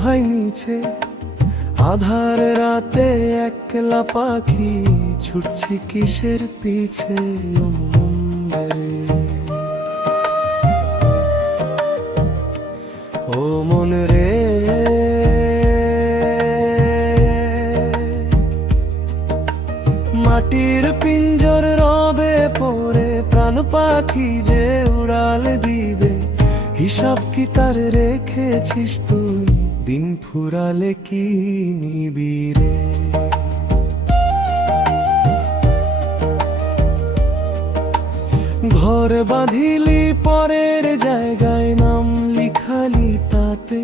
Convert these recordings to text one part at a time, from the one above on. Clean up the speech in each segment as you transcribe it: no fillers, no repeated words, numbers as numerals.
ভাই মিছে, আধার রাতে একলা পাখি ছুটছি কিসের পিছে। ও মন রে, ও মন রে, মাটির পিঞ্জর রবে পড়ে প্রাণ পাখি যে উড়াল দিবে। হিসাব কি তার রেখেছিস তুই, দিন ফুরালে কি নিবি রে? ঘর বাঁধিলি পরের জায়গায়, নাম লিখালি তাতে,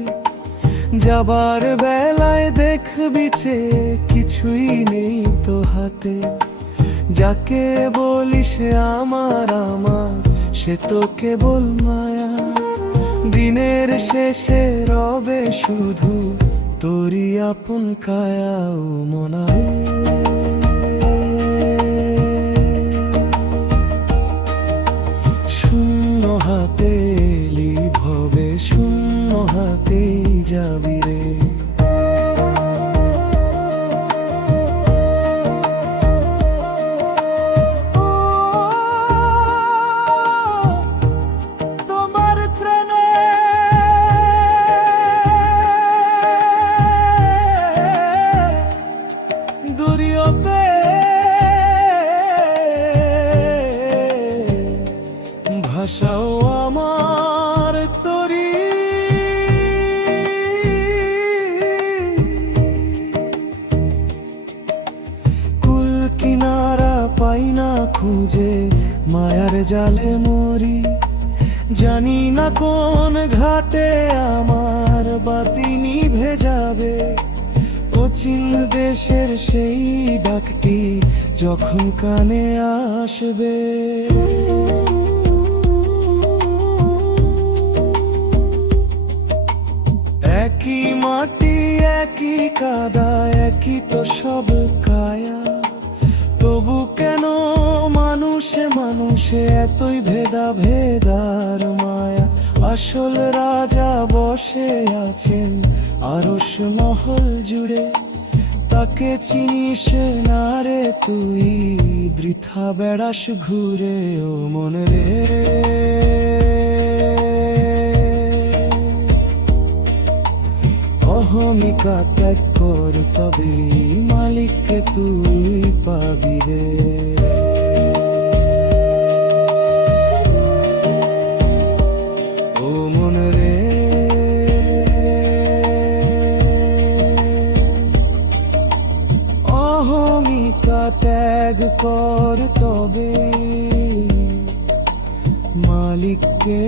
যাবার বেলায় দেখবি চেয়ে কিছুই নেই তো হাতে। যাকে বলিস আমার আমার, সে তো কেবল মায়া। দিনের শেষে রবে শুধু তোরই আপন কায়া। ও মনা রে, শূন্য হাতে এলি ভবে, শূন্য হাতেই যাবি রে। ভাষাও আমার তরি, কুল কিনারা পাই না খুঁজে, মায়ার জালে মরি। জানি না কোন ঘাটে আমার বাতি নিভে যাবে। অচিন দেশের সেই ডাকটি যখন কানে আসবে। একই মাটি একই কাদা, একই তো সব কায়া। তবু কেন মানুষে মানুষে এতই ভেদা ভেদার মায়া? আসল রাজা বসে আছেন আরশ মহল জুড়ে, তাকে চিনিস না রে তুই, বৃথা বেড়াস ঘুরে। ও মন রে, অহমিকা ত্যাগ কর, তবে মালিককে তুই পাবি রে। ও মন রে, অহমিকা ত্যাগ কর, তবে মালিককে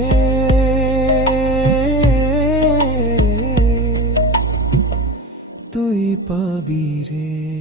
তুই পাবি রে।